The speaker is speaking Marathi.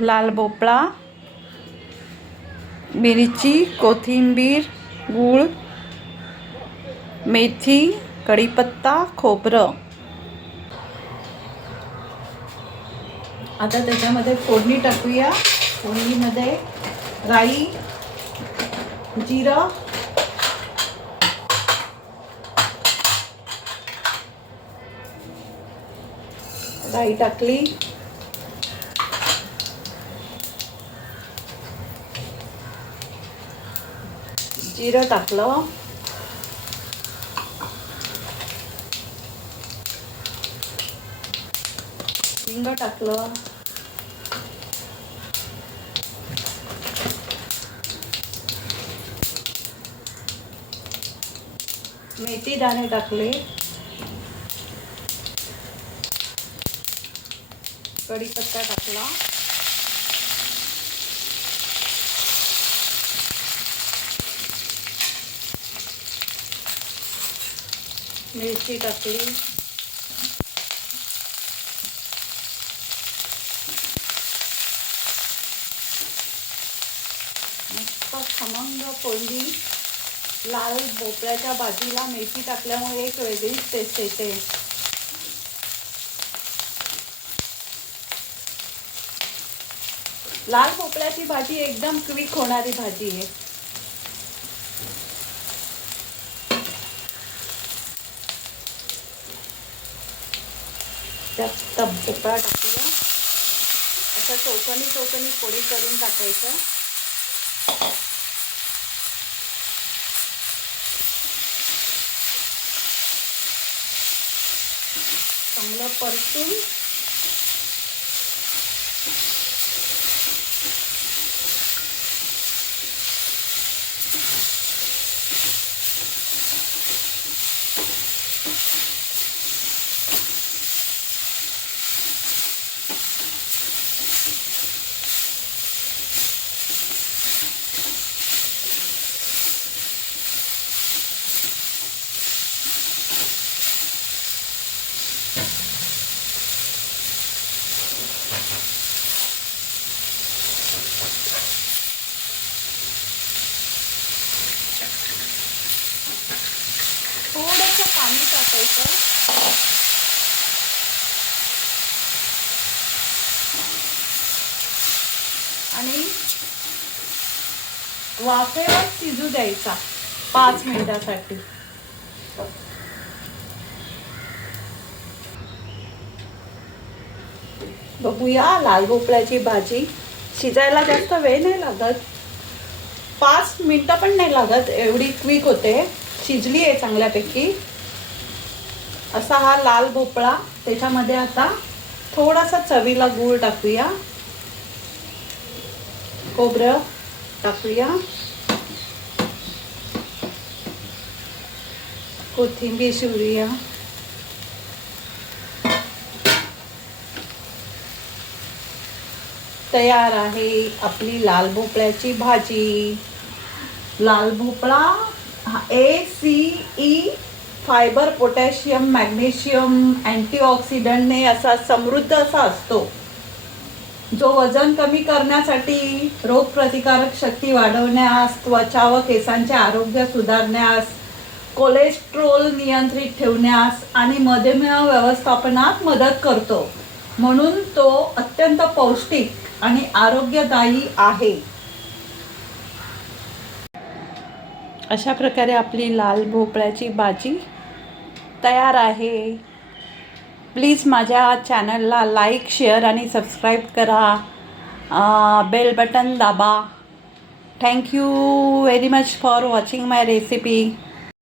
लाल भोपळा, मिरची, कोथिंबीर, गूळ, मेथी, कढीपत्ता, खोबरं. आता त्याच्यामध्ये फोडणी टाकूया. फोडणीमध्ये राई, जिरं, राई टाकली, जिरं टाकलं, हिंग टाकलं, मेथी दाणे टाकले, कढीपत्ता टाकला, मिरची टाकली, मस्त खमंग फोडणी. लाल भोपळ्याच्या भाजीला मेथी टाकल्यामुळे एक वेगळीच टेस्ट येते. लाल भोपळ्याची भाजी एकदम क्विक होणारी भाजी आहे. त्यात भोपळा टाकूया. अशा चौकोनी चौकोनी फोडी करून टाकायचं. चांगलं परतून थोडंसं पाणी टाकायचं. आणि वाफेवर शिजू द्यायचा 5 मिनिटासाठी. बघूया, लाल भोपळ्याची भाजी शिजायला जास्त वेळ नाही लागत. 5 मिनिटं पण नाही लागत, एवढी क्विक होते. शिजली आहे चांगल्यापैकी. असा हा लाल भोपळा. त्याच्यामध्ये आता थोडासा चवीला गूळ टाकूया, खोबरं टाकूया, कोथिंबीर शिवरूया, तयार आहे आपली लाल भोपळ्याची भाजी. लाल भोपळा ACE फायबर, पोटॅशियम, मॅग्नेशियम, अँटीऑक्सिडंटने असा समृद्ध असा असतो, जो वजन कमी करण्यासाठी, रोगप्रतिकारक शक्ती वाढवण्यास, त्वचा व केसांचे आरोग्य सुधारण्यास, कोलेस्ट्रॉल नियंत्रित ठेवण्यास आणि मधुमेह व्यवस्थापनात मदत करतो. म्हणून तो अत्यंत पौष्टिक आणि आरोग्यदायी आहे. अशा प्रकारे आपली लाल भोपळ्याची भाजी तयार आहे. प्लीज माझ्या चॅनलला लाईक, शेअर आणि सबस्क्राईब करा. बेल बटन दाबा. Thank you very much for watching my recipe.